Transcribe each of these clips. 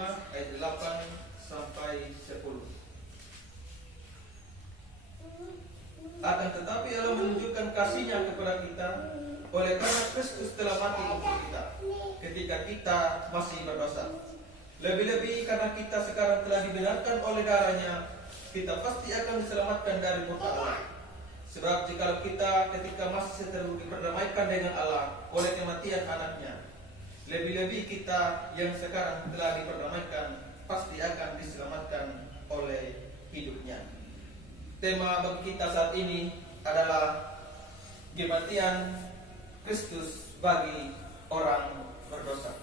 5 ayat 8 sampai 10. Akan tetapi Allah menunjukkan kasih-Nya kepada kita oleh karena Kristus telah mati untuk kita ketika kita masih berdosa. Lebih-lebih karena kita sekarang telah dibenarkan oleh darah-Nya, kita pasti akan diselamatkan dari murka Allah. Sebab jikalau kita ketika masih seteru diperdamaikan dengan Allah oleh kematian anaknya, lebih-lebih kita yang sekarang telah diperdamaikan pasti akan diselamatkan oleh hidupnya. Tema bagi kita saat ini adalah kematian Kristus bagi orang berdosa.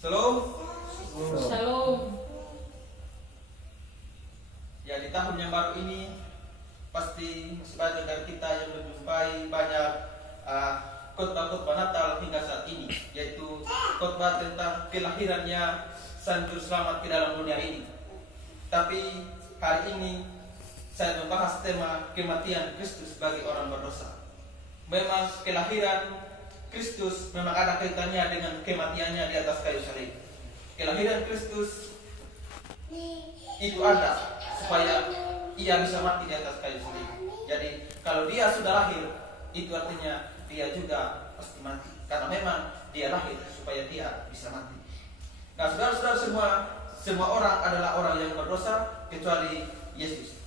Shalom. Shalom. Ya, di tahun yang baru ini pasti banyak dari kita yang menjumpai banyak khotbah-khotbah Natal hingga saat ini, yaitu khotbah tentang kelahirannya Sang Juru Selamat ke dalam dunia ini. Tapi hari ini saya membahas tema kematian Kristus bagi orang berdosa. Memang kelahiran Kristus memang ada kaitannya dengan kematiannya di atas kayu salib. Kelahiran Kristus itu ada supaya ia bisa mati di atas kayu salib. Jadi kalau dia sudah lahir, itu artinya dia juga pasti mati. Karena memang dia lahir supaya dia bisa mati. Nah, saudara-saudara semua orang adalah orang yang berdosa kecuali Yesus.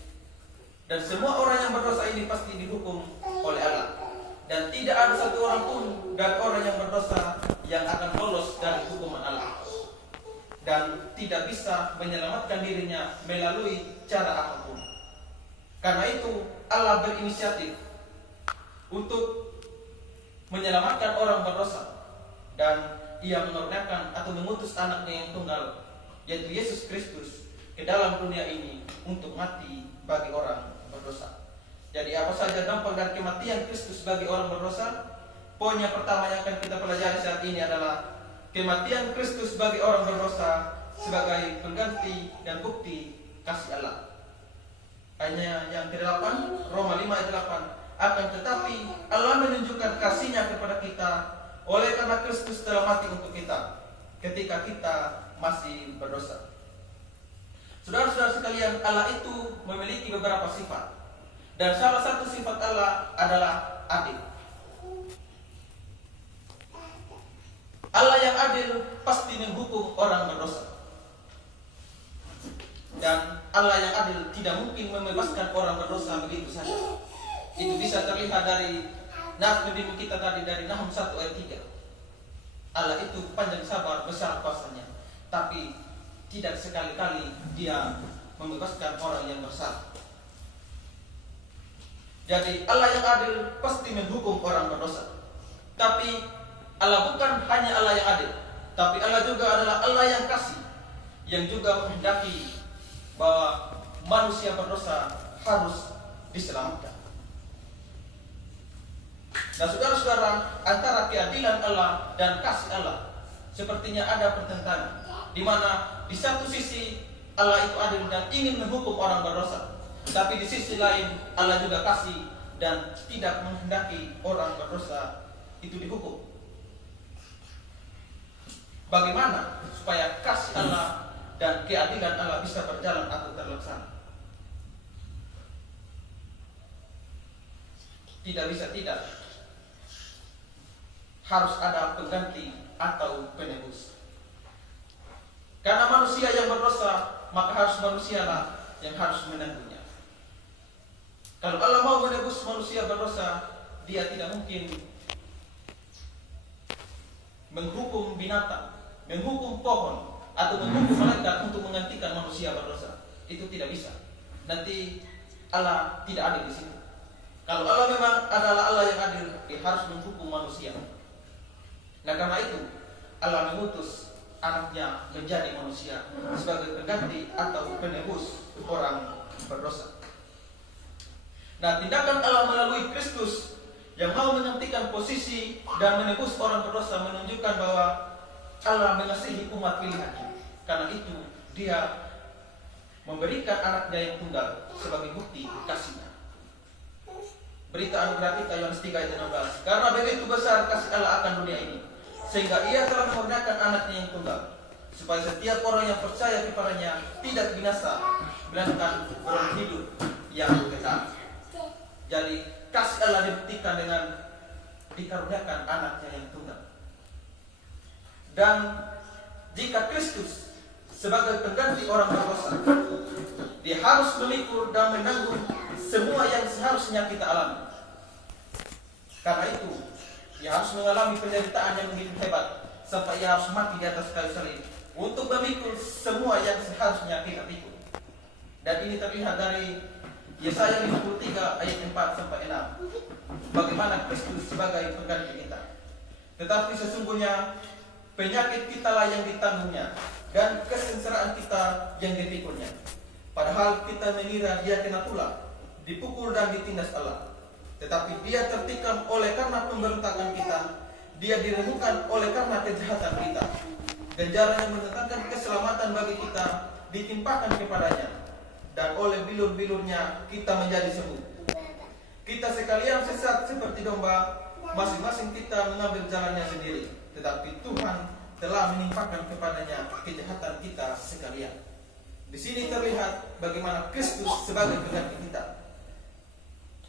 Dan semua orang yang berdosa ini pasti dihukum oleh Allah. Dan tidak ada satu orang pun dari orang yang berdosa yang akan lolos dari hukuman Allah. Dan tidak bisa menyelamatkan dirinya melalui cara apapun. Karena itu Allah berinisiatif untuk menyelamatkan orang berdosa. Dan ia menurunkan atau mengutus anaknya yang tunggal, yaitu Yesus Kristus, ke dalam dunia ini untuk mati bagi orang berdosa. Jadi apa saja dampak dari kematian Kristus bagi orang berdosa? Poin yang pertama yang akan kita pelajari saat ini adalah kematian Kristus bagi orang berdosa sebagai pengganti dan bukti kasih Allah. Ayatnya yang ke-8, Roma 5 ayat 8. Akan tetapi Allah menunjukkan kasih-Nya kepada kita oleh karena Kristus telah mati untuk kita ketika kita masih berdosa. Saudara-saudara sekalian, Allah itu memiliki beberapa sifat. Dan salah satu sifat Allah adalah adil. Allah yang adil pasti menghukum orang berdosa. Dan Allah yang adil tidak mungkin membebaskan orang berdosa begitu saja. Itu bisa terlihat dari nafsu kita tadi, dari Nahum 1 ayat 3. Allah itu panjang sabar, besar kuasanya, tapi tidak sekali-kali Dia membebaskan orang yang bersalah. Jadi Allah yang adil pasti menghukum orang berdosa. Tapi Allah bukan hanya Allah yang adil, tapi Allah juga adalah Allah yang kasih, yang juga menghendaki bahwa manusia berdosa harus diselamatkan. Nah, saudara-saudara, antara keadilan Allah dan kasih Allah sepertinya ada pertentangan, di mana di satu sisi Allah itu adil dan ingin menghukum orang berdosa, tapi di sisi lain Allah juga kasih dan tidak menghendaki orang berdosa itu dihukum. Bagaimana supaya kasih Allah dan keadilan Allah bisa berjalan atau terlaksana? Tidak bisa tidak. Harus ada pengganti atau penebus. Karena manusia yang berdosa, maka harus manusialah yang harus menangguhnya. Kalau Allah mau menebus manusia berdosa, Dia tidak mungkin menghukum binatang, menghukum pohon, atau menghukum malaikat untuk menggantikan manusia berdosa. Itu tidak bisa. Nanti Allah tidak adil di situ. Kalau Allah memang adalah Allah yang adil, Dia harus menghukum manusia. Nah, karena itu Allah mengutus anaknya menjadi manusia sebagai pengganti atau penebus orang berdosa. Nah, tindakan Allah melalui Kristus yang mau menggantikan posisi dan menebus orang berdosa menunjukkan bahwa Allah mengasihi umat pilihannya. Karena itu Dia memberikan anaknya yang tunggal sebagai bukti kasih-Nya. Berita anugerah kita Yohanes 3 ayat 16. Karena begitu besar kasih Allah akan dunia ini, sehingga ia telah memurniakan anaknya yang tunggal, supaya setiap orang yang percaya kepadanya tidak binasa, melainkan beroleh hidup yang kekal. Jadi kasih Allah dibuktikan dengan dikaruniakan anaknya yang tunggal. Dan jika Kristus sebagai pengganti orang berdosa, dia harus memikul dan menanggung semua yang seharusnya kita alami. Karena itu, ia harus mengalami penderitaan yang begitu hebat sampai ia harus mati di atas kayu salib untuk memikul semua yang seharusnya kita pikul. Dan ini terlihat dari Yesaya 53 ayat 4 sampai 6. Bagaimana Kristus sebagai pengganti kita. Tetapi sesungguhnya penyakit kita lah yang ditanggungnya dan kesengsaraan kita yang dipikulnya. Padahal kita mengira dia kena tulah, dipukul dan ditindas Allah. Tetapi dia tertikam oleh karena pemberontakan kita, dia diremukkan oleh karena kejahatan kita. Ganjaran yang mendatangkan keselamatan bagi kita ditimpakan kepadanya, dan oleh bilur-bilurnya kita menjadi sembuh. Kita sekalian sesat seperti domba, masing-masing kita mengambil jalannya sendiri. Tetapi Tuhan telah menimpakan kepadanya kejahatan kita sekalian. Di sini terlihat bagaimana Kristus sebagai pengganti kita.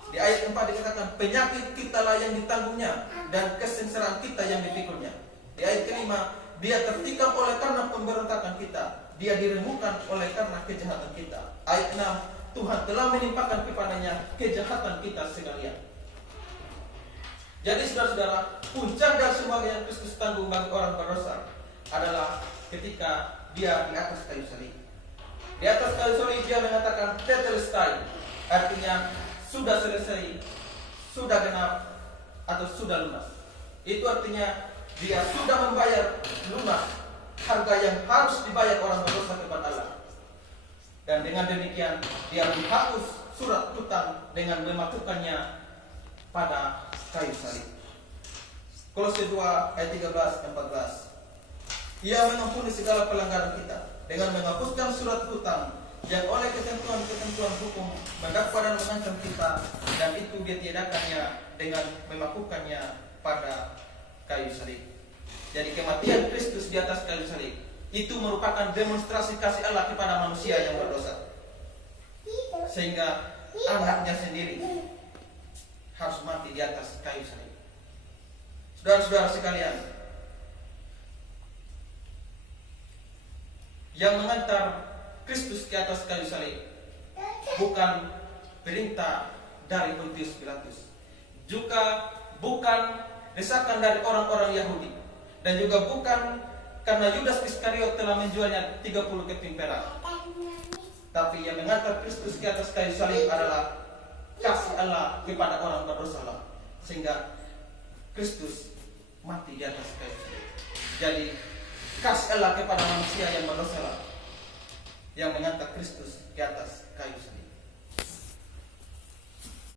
Di ayat 4 dikatakan penyakit kita lah yang ditanggungnya dan kesengsaraan kita yang dipikulnya. Di ayat kelima, dia tertikam oleh karena pemberontakan kita, dia diremukkan oleh karena kejahatan kita. Ayat 6, Tuhan telah menimpakan kepadanya kejahatan kita sekalian. Jadi saudara-saudara, puncak dari semua yang Kristus tanggung bagi orang berdosa adalah ketika dia di atas kayu salib. Di atas kayu salib dia mengatakan tetelestai, artinya sudah selesai, sudah genap, atau sudah lunas. Itu artinya dia sudah membayar lunas harga yang harus dibayar orang berdosa kepada Allah. Dan dengan demikian dia menghapus surat hutang dengan memakukannya pada kayu salib. Kolose 2 ayat 13-14. Ia mengampuni segala pelanggaran kita dengan menghapuskan surat hutang yang oleh ketentuan-ketentuan hukum mendakwa dan mengancam kita, dan itu dia tiadakannya dengan memakukannya pada kayu salib. Jadi kematian Kristus di atas kayu salib itu merupakan demonstrasi kasih Allah kepada manusia yang berdosa, sehingga anaknya sendiri harus mati di atas kayu salib. Saudara-saudara sekalian, yang mengantar Kristus ke atas kayu salib bukan perintah dari Pontius Pilatus, juga bukan desakan dari orang-orang Yahudi, dan juga bukan karena Yudas Iskariot telah menjualnya 30 keping perak. Tapi yang mengantar Kristus ke atas kayu salib adalah kasih Allah kepada orang berdosa, sehingga Kristus mati di atas kayu salib. Jadi kasih Allah kepada manusia yang berdosa yang mengantar Kristus ke atas kayu salib.